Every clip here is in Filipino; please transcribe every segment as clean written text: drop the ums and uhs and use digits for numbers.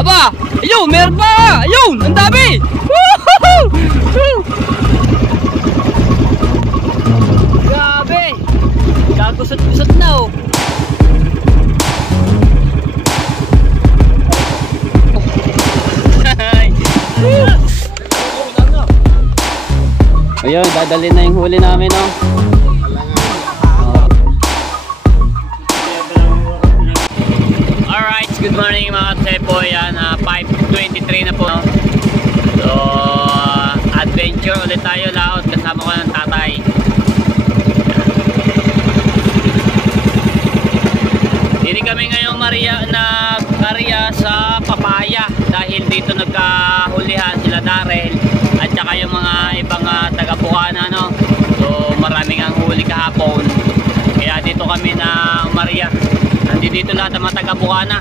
Aba! Ayun! Meron pa! Ayun! Ang dami! Woohoo! Grabe! Gagusot-gusot na oh! Ayun, dadalhin na yung huli namin oh. Alright, good morning mga katepo. Yan, 5:23 na po. So, adventure ulit tayo laot. Kasama ko ng tatay. Dito kami ngayong nag-area sa Papaya. Dahil dito nagkahulihan sila Darrell at saka yung mga ibang taga-Bukana, no? So, maraming ang huli kahapon. Kaya dito kami na umaria. Nandito lahat ang mga taga-Bukana.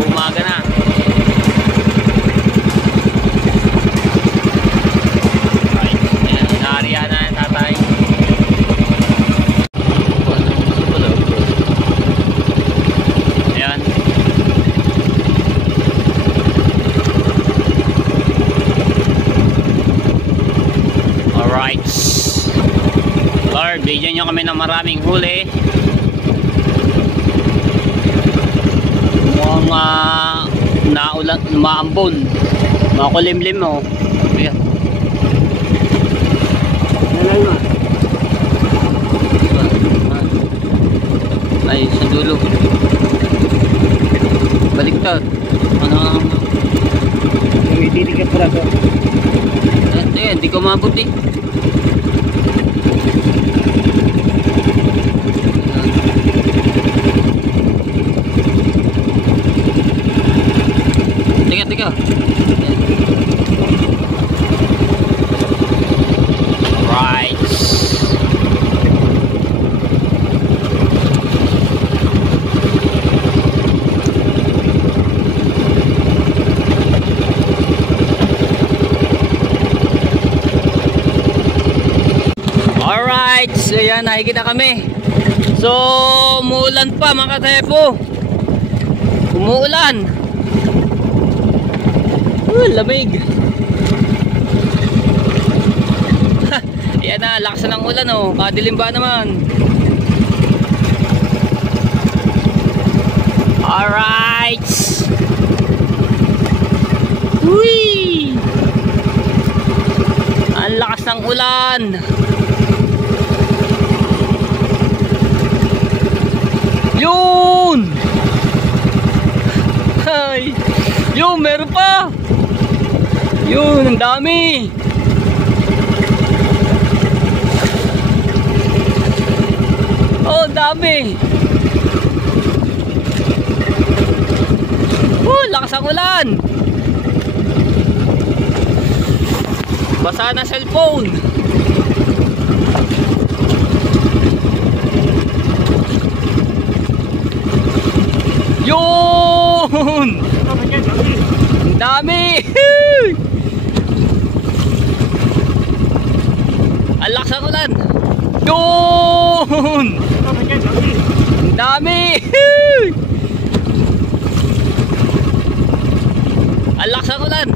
Umaga na. Right. Ayan, naarihan na yung tatay. Ayan. Alright. Lord, bigyan nyo kami ng maraming huli. Mukhang naulan, maambon, makulimlim mo. Ayan. Ay, sa dulo. Baliktad. Ano? Titigat pala to. Ayan, hindi ko mabuti. Teka. Right. Alright. So yan, nakikita kami. So, umuulan pa mga katepo. Umuulan. Lamig. Yan na, lakas na ng ulan oh. Kadilim ba naman? Alright. Uy! Ang lakas ng ulan. Yun! Ay! Yun, meron pa! Yun, ang dami. Oh, dami. Oh, lakas ang ulan. Basa na cellphone. Yun! Ang dami. Ang lakas ang ulan. Yun! Ang dami! Ang lakas ang ulan.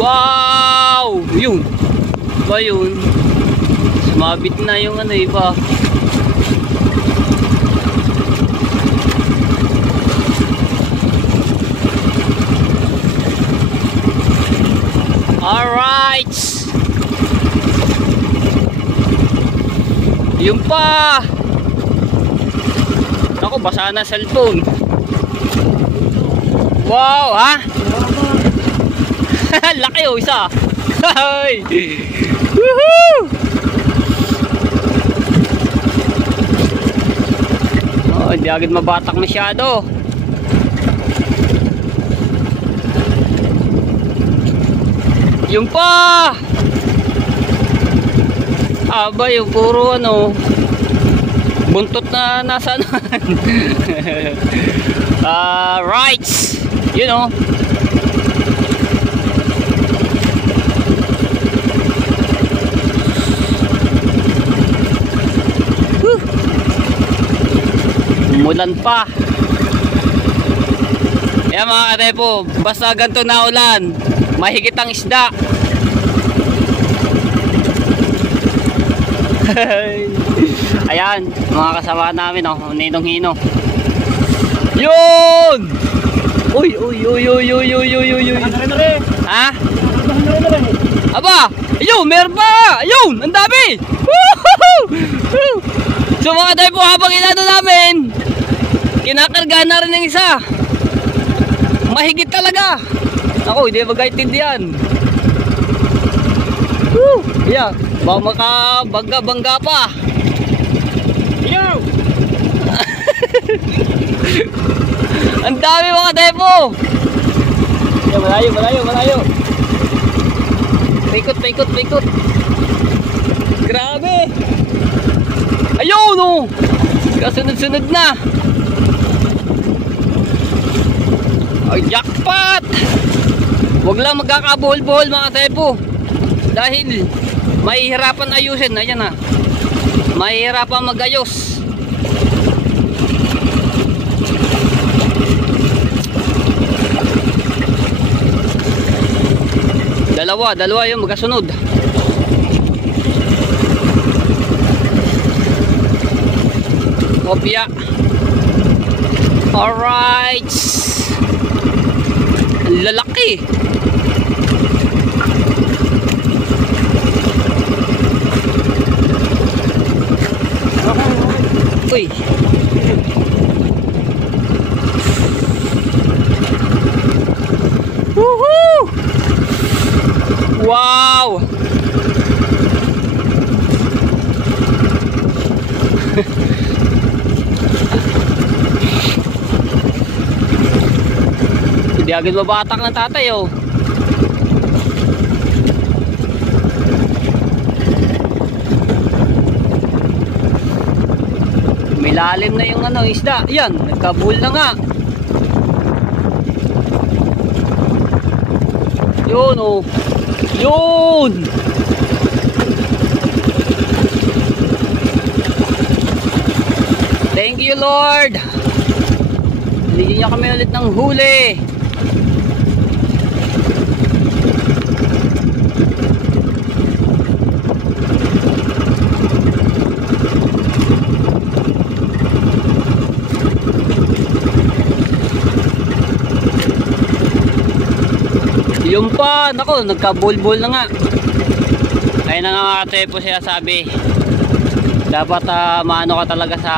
Wow! Yun! Ba yun? Sumabit na yung ano iba. Alright. Yung pa. Ako, basa na cellphone. Wow, ha? Laki oh, isa. Woohoo! Oh, hindi agad mabatak masyado. Yung pa. Aba, yung puro ano, buntot na nasa right, you know. Umulan pa. Ayan mga katepo, basta ganito na ulan, mahigit ang isda. Ayan, mga kasama namin, oh, ninong-hino. Yun! Uy, uy, uy, uy, uy, uy, uy, uy, uy. Ha? Aba, ayun, meron pa! Ayun, ang dami! So mga tayo po, habang inano namin, kinakarga na rin ng isa. Mahigit talaga. Ako, hindi magkaintindihan. Yeah, baka makabangga-bangga pa. Yo! Ang dami mga depo. Malayo, malayo, malayo. Paikot, paikot, paikot. Grabe. Ayun, oh. Kasunod-sunod na. Oh, jackpot. Huwag lang magkakabuhol-buhol mga depo. Dahil mahihirapan ayusin. Ayan na. Mahihirapan magayos. Dalawa yung magkasunod. Kopya. Alright. Ang lalaki. Uy. Woohoo! Wow! Hindi agad mabatak ng tatay, oh. May lalim na yung ano, isda. Yan, nagkabuhol na nga. Yun, oh. Yun! Thank you, Lord. Bigyan niya kami ulit ng huli. Yung pa, nako, nagka-bol-bol na nga. Ayun na nga mga katepo, siya sabi. Dapat maano ka talaga sa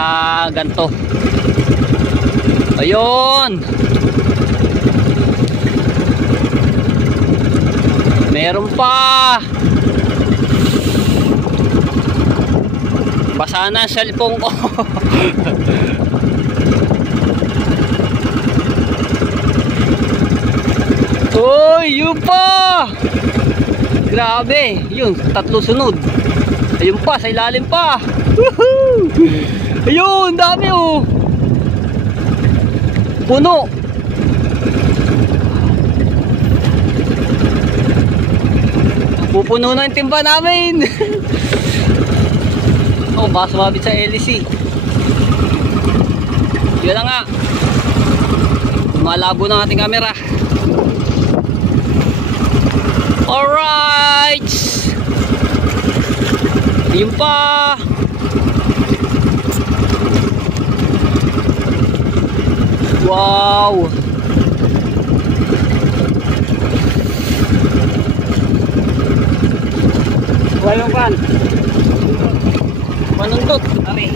ganto. Ayun. Meron pa. Basa na ang cellphone ko. Uy, yun pa. Grabe. Yun, tatlo sunod. Ayun pa, sa ilalim pa. Woohoo! Ayun, dami, oh. Puno. Pupuno na yung timba namin. Oh, baka sumabit sa LC. Yun na nga. Malabo ng ating camera. Alright. Yun pa. Wow. Walang pan. Panundot. Ari.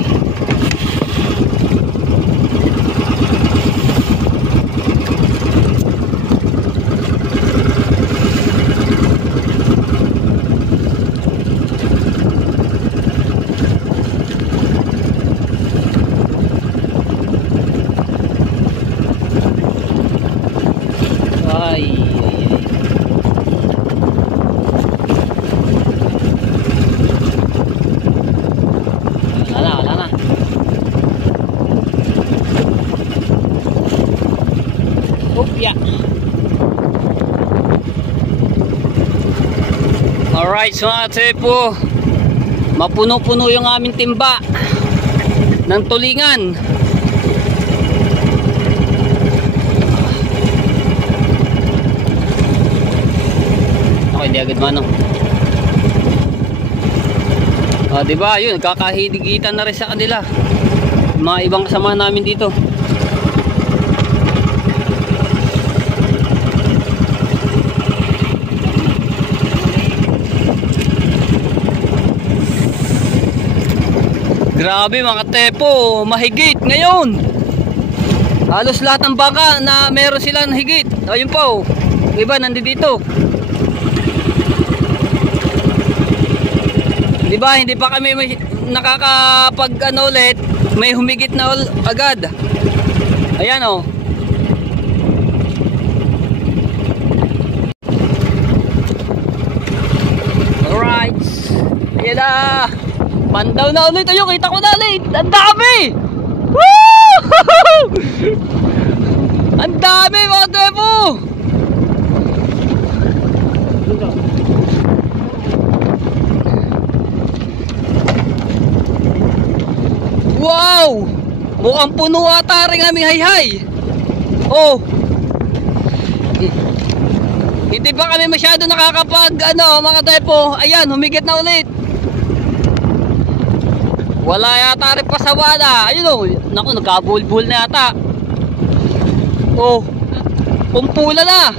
Alright, so mga tepo, mapuno-puno yung aming timba ng tulingan. hindi agad mano. Di ba? Yun, nagkakahigitan na rin sa kanila. Mga ibang kasama namin dito. Grabe mga tepo, mahigit ngayon. Halos lahat ng baka na meron silang higit. Ayun po, iba nandito. Diba, hindi pa kami nakakapag ano ulit, may humigit na agad. Ayan o. Alright. Ayan na. Pandaw na ulit. Ayun, kita ko na ulit. Ang dami. Woo! Ang dami mga tepo. Wow! Mukhang puno ata rin aming hayhay. Oh. Hindi pa kami masyado nakakapag ano mga tepo. Ayan, humigit na ulit. Wala yata rin pasawa na. Ayun o. Naku, nagkabulbul na yata. Oh. Pumpula na.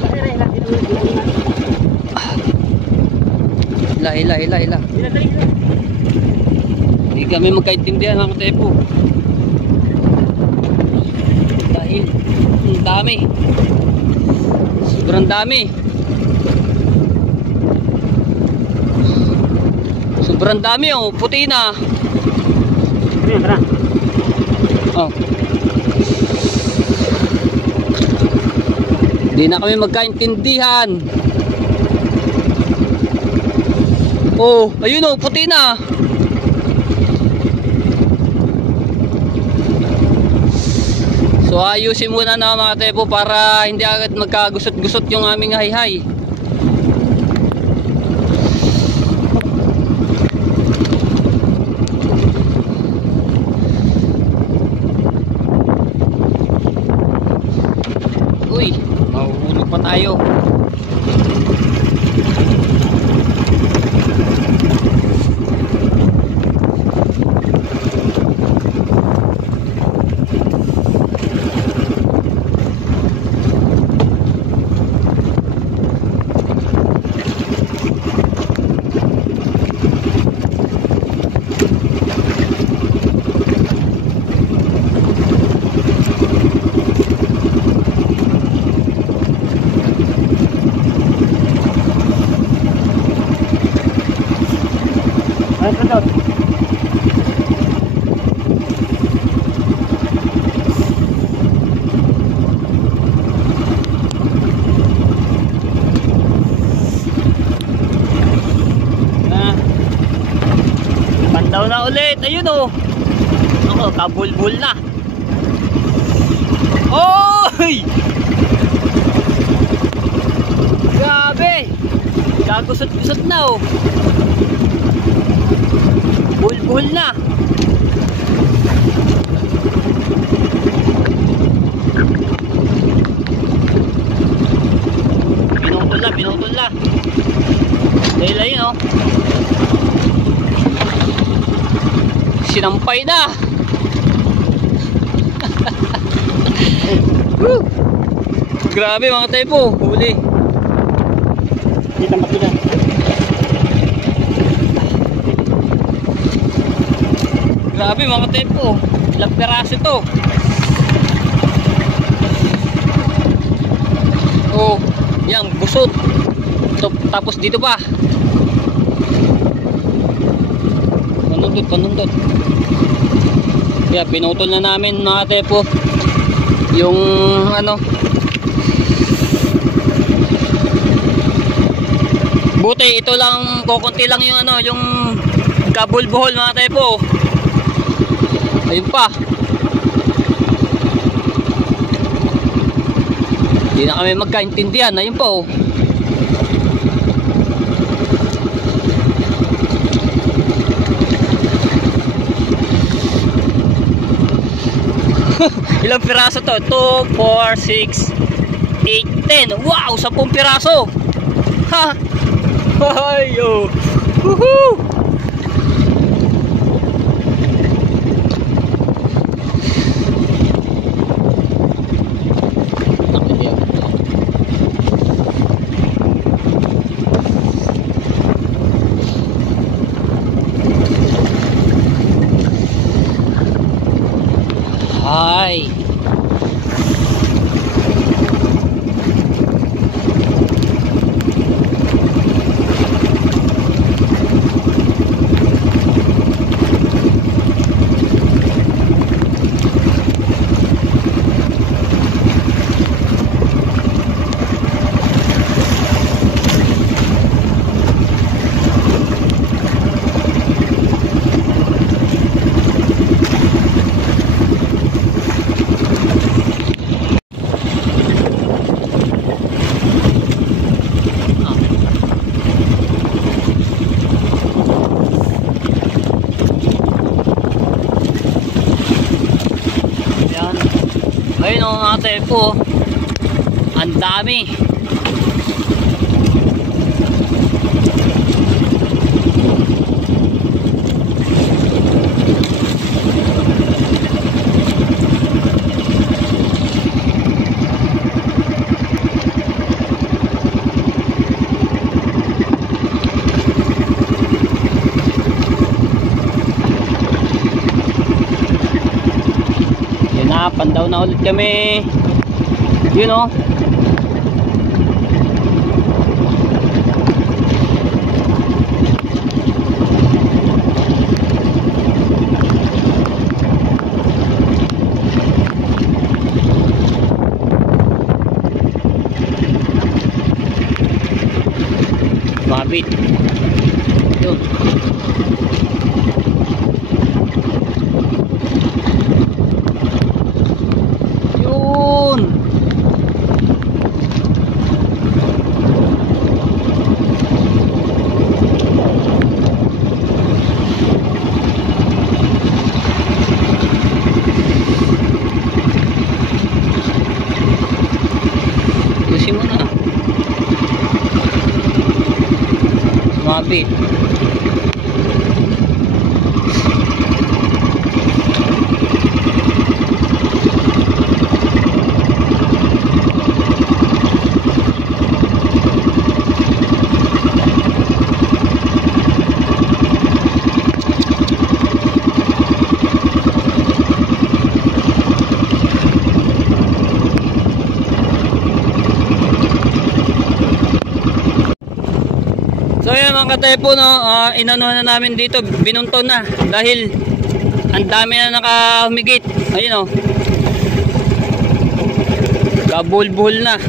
Hila. Hindi kami magkaintindihan mga tepo. Dahil ang dami. Sobrang dami. Sobrang dami oh. Puti na. Oh. Hindi na kami magkaintindihan. Oh, ayun oh, puti na. So ayusin muna na mga tepo para hindi agad magkagusot-gusot yung aming hayhay. Uy, mahuhulog pa tayo. Pandaw na ulit. Ayun oh. Ako, kabulbul na. Oy! Grabe. Gagusot-gusot na oh. Bulbul na. Pinutol na. Dahil ayun oh. Sinampay na. Grabe mga tepo, huli. Kita makita. Grabe mga tepo, ilang peraso to. Oh, yan, busot. Tapos dito pa. Panundot. Kaya pinutol na namin mga tepo yung ano. Buti ito lang, kukunti lang yung ano, yung kabulbuhol mga tepo. Ayun pa. Hindi na kami magkaintindihan. Ayun pa oh. Ilang piraso to? 2, 4, 6, 8, 10. Wow! 10 piraso. Ha! Ay, oh. Woohoo! Hi. Ayun o mga tepo, ang dami. Pandaw na ulit kami. Yun o. Mabit. Yun. Mabit. So yun mga katepo, no, inano na namin dito, binunton na dahil ang dami na nakahumigit. Ayun o, kabulbul na.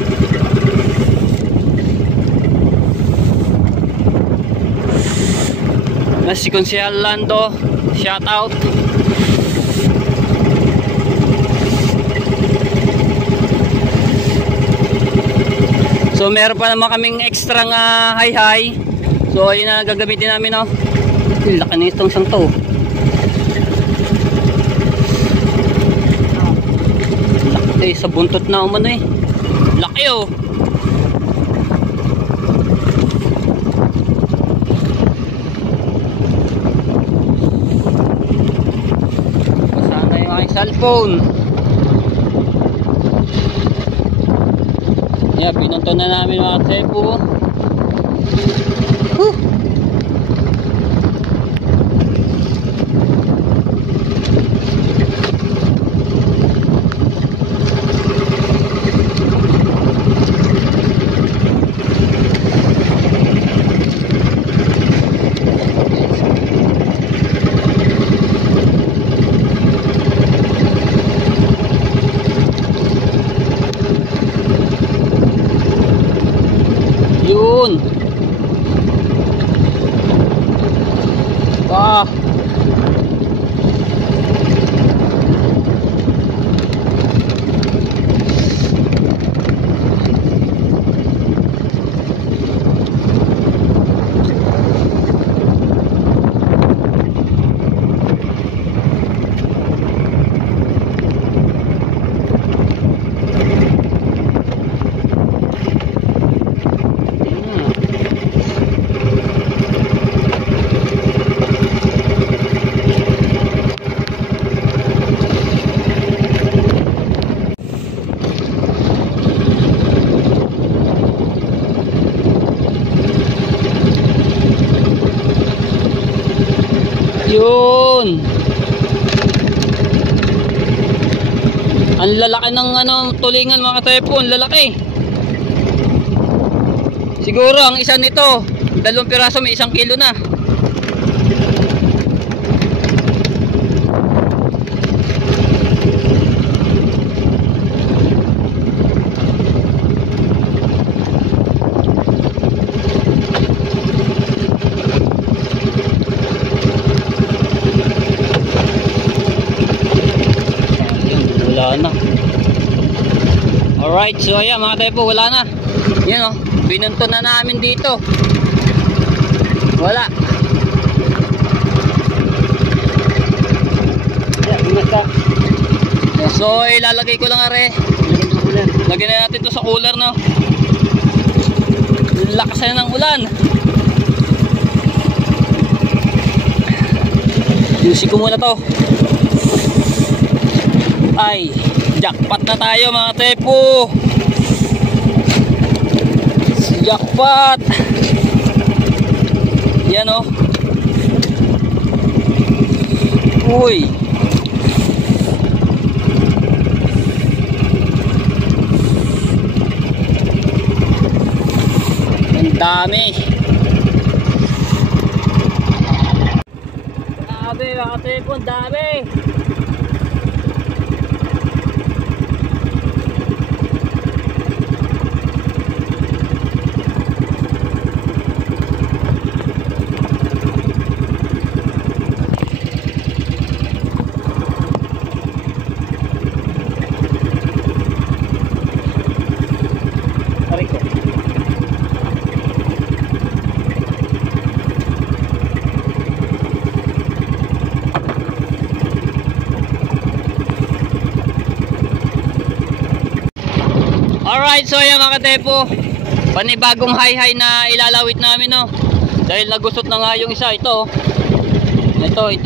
Si Konsehal Lando, shout out. So meron pa naman kaming extra nga high. So ayun na gagamitin namin, no. Laki na itong isang to. Laki sa buntot na umano eh. Laki oh. Sana yung aking cellphone. Yeah, pinunto na namin mga tepo. Yun. Yun. Ang lalaki ng tulingan mga katepo, ang lalaki. Siguro ang isa nito, 2 piraso may 1 kilo na. Wala na. Alright, so ayan mga tepo, wala na. Yan binunto na namin dito. Wala. So ilalagay ko lang are. Lagyan na natin to sa cooler, no. Lakas na ng ulan. Yusi ko muna to. Ay, jackpot na tayo mga tepo. Jackpot. Yan Uy. Ang dami. Grabe mga tepo, ang dami. Alright, so ayan mga katepo, panibagong high na ilalawit namin dahil nagusot na nga yung isa. Ito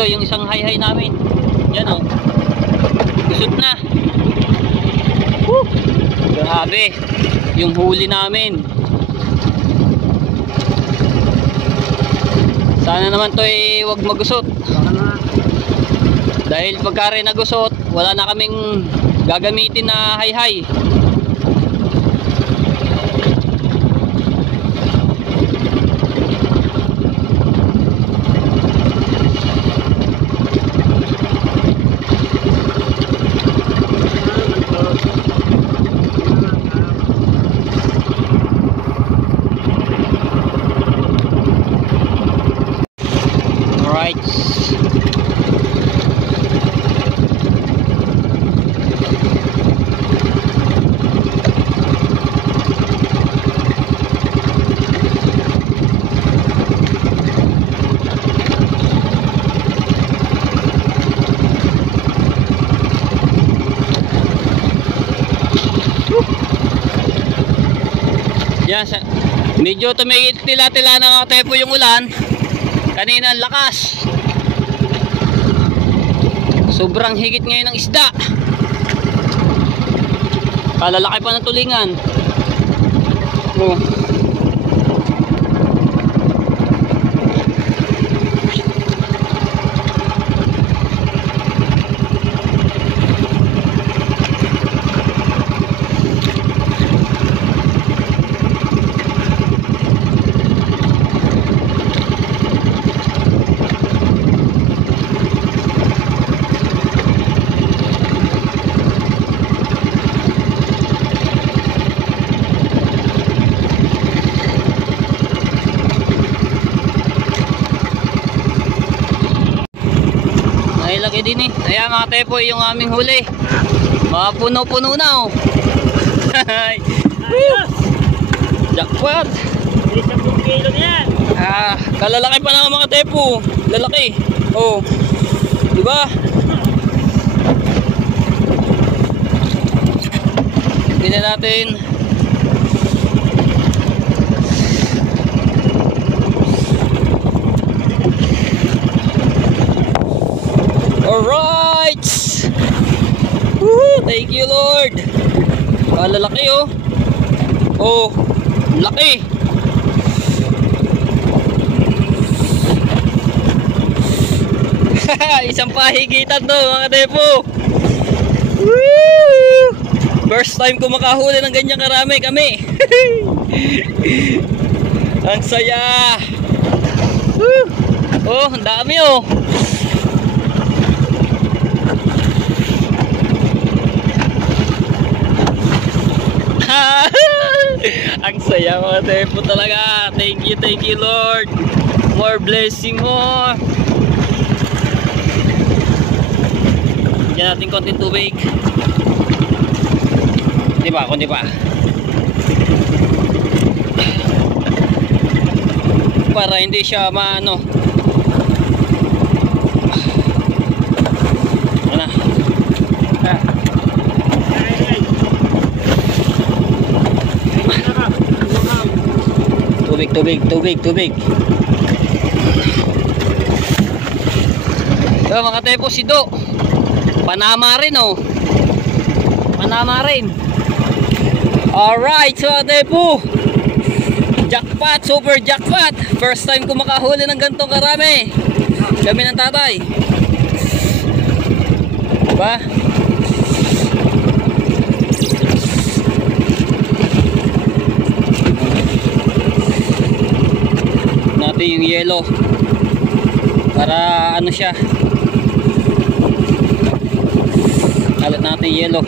yung isang high namin. Yan gusot na. Grabe yung huli namin. Sana naman to wag magusot, dahil pagka rin nagusot wala na kaming gagamitin na high. Yan, medyo tumigil-tila-tila na mga tepo yung ulan. Kanina ang lakas. Sobrang higit ngayon ng isda. Kalalaki pa ng tulingan. Lagi din Ayan mga tepo, yung aming huli. Mga puno-puno na Jackpot. 10 kilo yan. Kalalaki pa naman mga tepo. Lalaki. Diba? Tingnan natin. Alright! Woo! Thank you Lord! Lalaki laki! Isang pahigitan to mga depo. Woo! First time ko makahuli ng ganyang karami kami. Ang saya. Woo! Oh, ang dami oh. Ang saya mga depo talaga. Thank you Lord. More blessing more. Diyan natin konting tubig. Di ba? Kundi pa. Para hindi siya maano. Ano? Tubig. So, mga tepo si Do. Panama rin oh. Panama rin. Alright, so mga tepo. Jackpot, super jackpot. First time ko makahuli ng gantong karami. Kami ng tatay. Diba? Natin yung yellow para ano siya, alat natin yellow.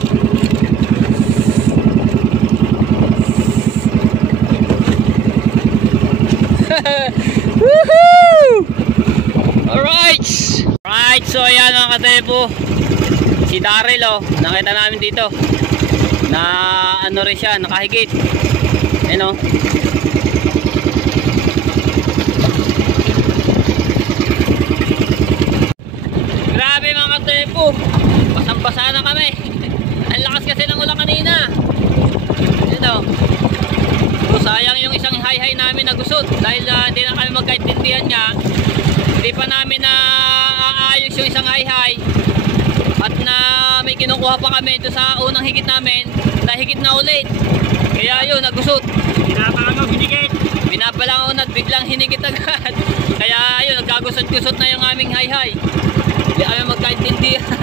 Woohoo! Alright, so ayan mga katepo, si Daryl oh, nakita namin dito na ano rin siya, nakahigit. Ayan oh. Basang-basa na kami. Ang lakas kasi ng ulan kanina. Ito. So, sayang yung isang high namin na gusot dahil hindi na kami magkaintindihan niya. Hindi pa namin na aayos yung isang high at na may kinukuha pa kami doon sa unang higit namin na higit na ulit. Kaya yun, nagusot. Binabalangon at biglang hinigit agad. Kaya yun, nagkagusot-gusot na yung aming high. Hindi kami magkaintindihan.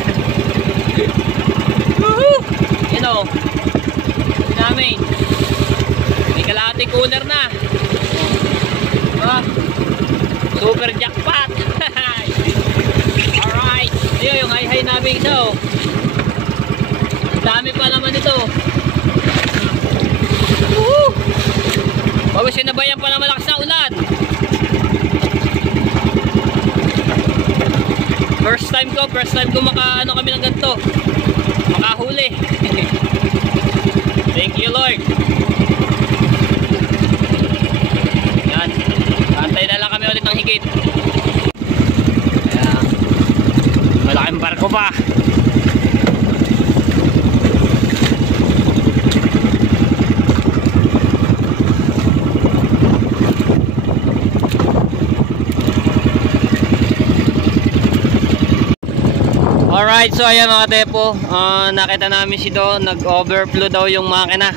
You know, namin may kalahating cooler na. Super jackpot. Alright, ayun yung high namin isa oh. Dami pa naman ito. Bago sinabayan pa na malakas na ulan. First time ko maka ano kami ng ganito, makahuli. Thank you Lord. Yan, antay na lang kami ulit ng higit. Ayan. Malaking barko pa. Alright, so ayan mga tepo, nakita namin si Do, nag-overflow daw yung makina.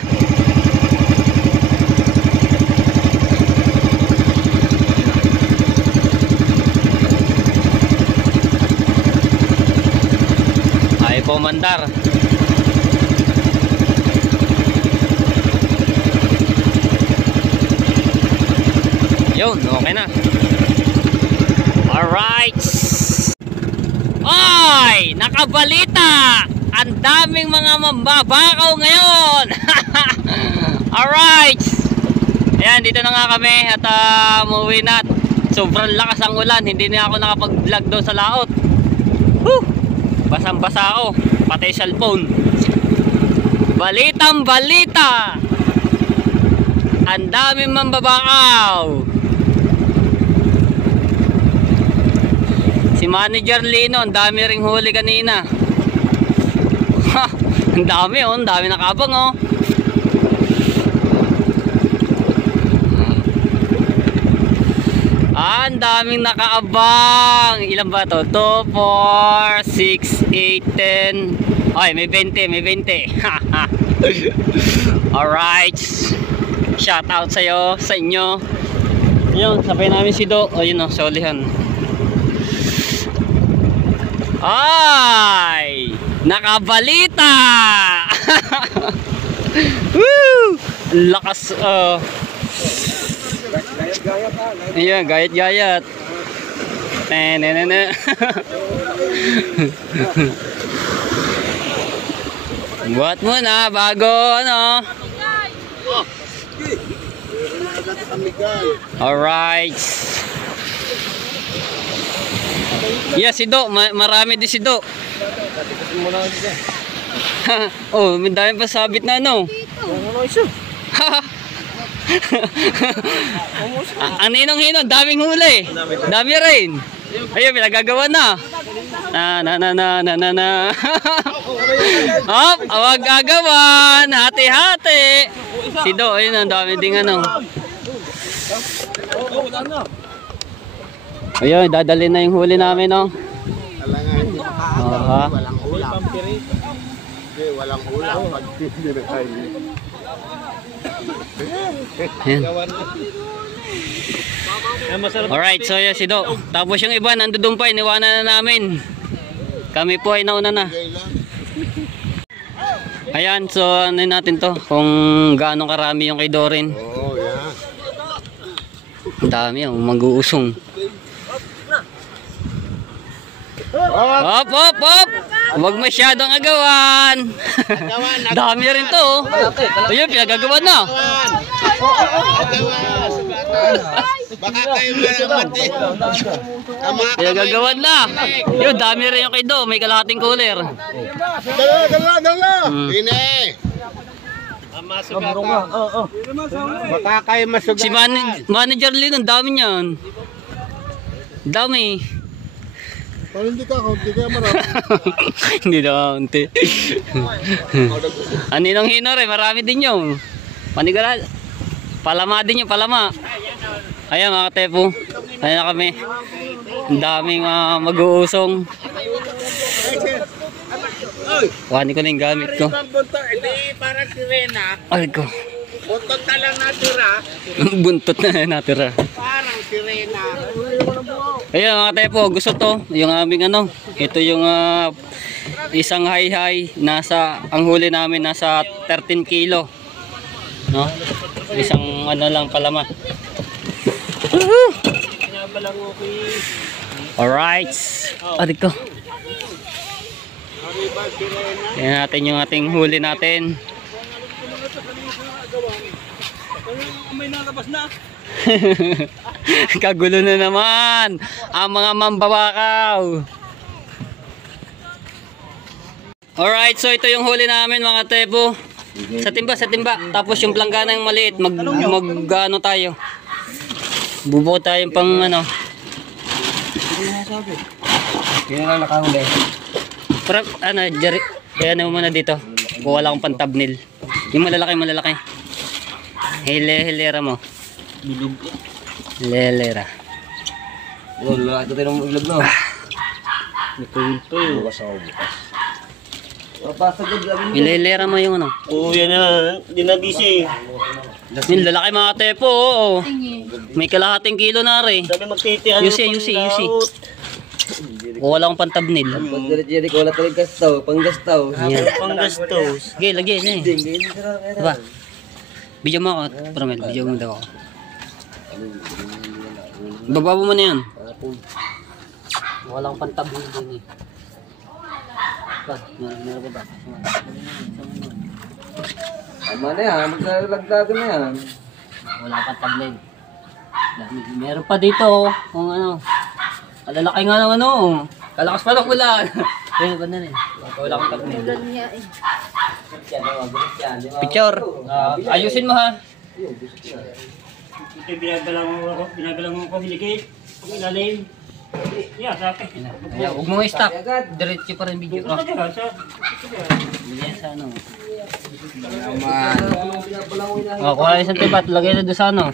Ay po mandar. Yun, okay na. Alright. Ay, nakabalita. Ang daming mga mambabakaw ngayon. Alright. Ayan, dito na nga kami at umuwi na. Sobrang lakas ang ulan. Hindi na ako nakapag-vlog doon sa laot. Basang-basa ako. Pati cellphone. Balitang balita. Ang daming mambabakaw. Si Manager Lino, ang dami ring huli kanina. Ha, ang dami oh, ang dami nakabang oh. Ang daming nakaabang. Ilan ba to? 2, 4, 6, 8, 10. Ay, may 20, may 20. Alright. Shout out sa'yo, sa inyo. Yun, sabay namin si Do. O yun oh, solihan. Ay! Nakabalita! Woo! Lakas, Ayan, gayat-gayat. Nenenene. Buat mo na bago ano. Alright. Yeah, si Do. Marami din si Do. Oh, may dami pa sabit na ano. Ang ninong-hinong, daming huli. Dami rin. Ayun, pinagagawa na. Na. Hop, awag gagawan. Hati-hati. Si Do, ayun, ang dami ding ano. Ayun, dadalhin na yung huli namin, no? Aha. Walang ulam. Walang ulam. Pag hindi na kayo. Ayan. Alright, so yan si Do. Tapos yung iba nandoon pa, iniwanan na namin. Kami po ay nauna na. Ayan, so ano natin to, kung gaano karami yung kay Dorin. Oh, yeah. Ang dami yung mag-uusong. Hop, hop, hop! Huwag masyadong agawan. Dami rin to. Ayun, pinagagawan na. Baka kayo maramati. Pinagagawan na. Yun, dami rin yung kay Do. May kalahating cooler. Dala. Ini. Baka kayo masugat. Si Manager Lin, ang dami niyan. Dami. Parang hindi ka marami. Hindi na unti. Aninong hino rin, marami din yung. Panigala. Palama din yung palama. Ayan mga katepo. Ayan na kami. Ang daming mag-uusong. Kuhanin ko na yung gamit ko. Hindi, parang sirena. Ay ko. Buntot na lang natira. Buntot na natira. Parang sirena. Ayan mga katepo, gusto to. Yung aming ano. Ito yung isang high. Ang huli namin nasa 13 kilo. No? Isang ano lang palama. Alright. Dito. Tingnan natin yung ating huli natin. May nalabas na. Kagulo na naman ang mga mambabakaw. Alright, so ito yung huli namin mga tepo. Sa timba. Tapos yung planggana yung maliit, mag-ano tayo. Bubuo tayo pang ano. Yun lang nakahuli. Para ano, Jerry, kaya mo muna dito. Kung wala akong pantabnil. Yung malalaki. Hilera mo. Hilera. Wala, ito tayo ng ilag na. Ito yun. Bukas ako bukas. Papasagod lang. Hilera mo yung ano. Oo, yan na. Hindi nagisi. Yung lalaki mga tepo, oo. May kalahating kilo na rin. Sabi magtitihan. Yusi. Kung wala akong pantabnil. Jerry, wala talagang gastaw. Panggastaw. Panggastos. Okay, lagyan niya eh. Diba? Bidyo mo ako, Promel. Bidyo mo daw ako. Bababa mo na yan. Wala akong pantabnil din eh. Meron ba ba? Tama na yan. Maglalagdagan na yan. Wala pang tablet. Meron pa dito kung ano. Kalalaki nga ng ano. Kalakas pa ng ulan. Ayun ba na rin. Wala pang tablet. Picture. Ayusin mo ha. Ito binagalang mo ako hiligit. Ang ilalim. Yeah, sa akin. Huwag mo i-stop. Diretso pa rin video. Bigyan sa ano. Kuha isang tipat. Lagay na doon sa ano.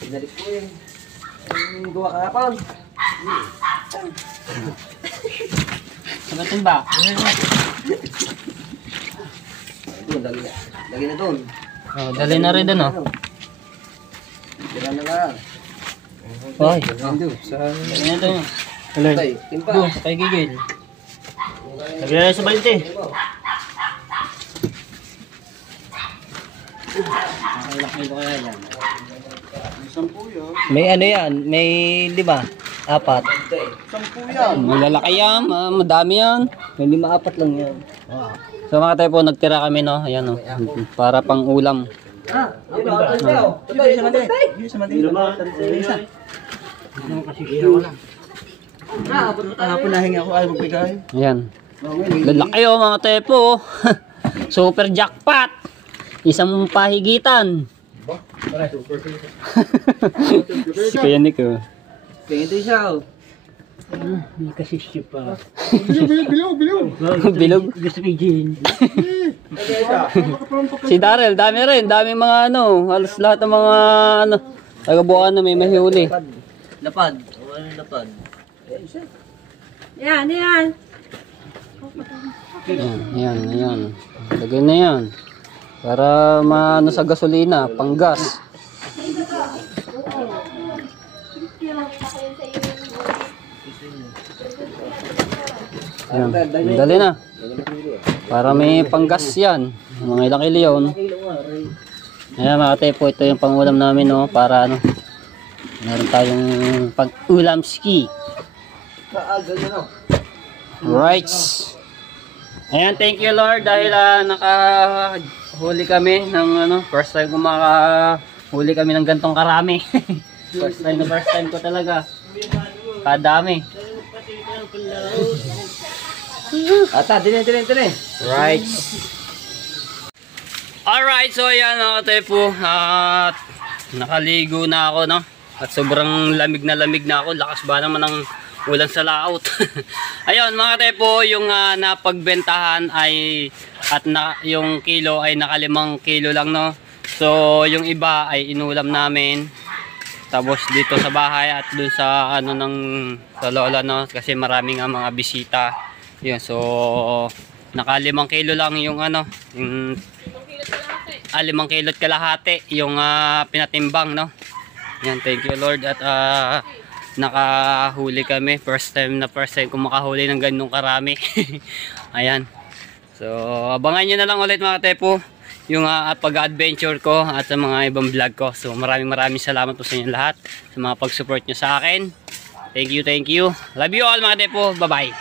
Pinalik ko yun. Ang gawa kahapon. Sa batin ba? Lagi na doon. Dali na rin doon oh. Tira na lang. Hoy. Sa... Dali na doon. Tay, timpa. Kay Gigil. Lagyan sa balite. May ano yan? May 5, 4. Malalaki yan, madami yan. May 5, 4 lang yan. So mga tayo po, nagtira kami no. Ayan o, para pang ulam. Kahapon nahinga ako ay magbigay. Ayan. Lalaki o mga tayo po. Super jackpot. Isang pahigitan. Si Kuya Nick o. Tingin ito siya. May kasisip pa. Bilog. Gusto kay Jane. Si Darrell, dami rin. Dami mga ano. Halos lahat ng mga ano. Taga-bukaan na may mahihuli. Lapad. Walang lapad. Yan, yan. Ayan. Lagay na yan. Para maano sa gasolina, panggas. Ayan, dali na. Para may panggas yan. Mga ilang kilo yun. Ayan mga tepo, ito yung pangulam namin no. Para ano, meron tayong pag-ulam ski. Right. Ayan, thank you Lord dahil nakahuli kami ng ano, first time ko makahuli kami ng gantong karami. first time ko talaga. Kadami. Ata, dinin. Right. Alright, so ayan mga tepo. At nakaligo na ako no. At sobrang lamig na ako. Lakas ba naman ng ulan sa laot. Ayun mga tepo, yung napagbentahan ay yung kilo ay naka 5 kilo lang no. So yung iba ay inulam namin. Tapos dito sa bahay at dun sa ano sa lola no, kasi marami nga mga bisita. Yun, so naka 5 kilo lang yung ano, yung 5 kilo at kalahati yung pinatimbang no. Yan, thank you Lord at nakahuli kami. First time ko makahuli ng ganung karami. Ayan. So abangan nyo na lang ulit mga tepo yung pag-adventure ko at sa mga ibang vlog ko. So maraming salamat po sa inyo lahat sa mga pag-support nyo sa akin. Thank you. Love you all mga tepo. Bye bye.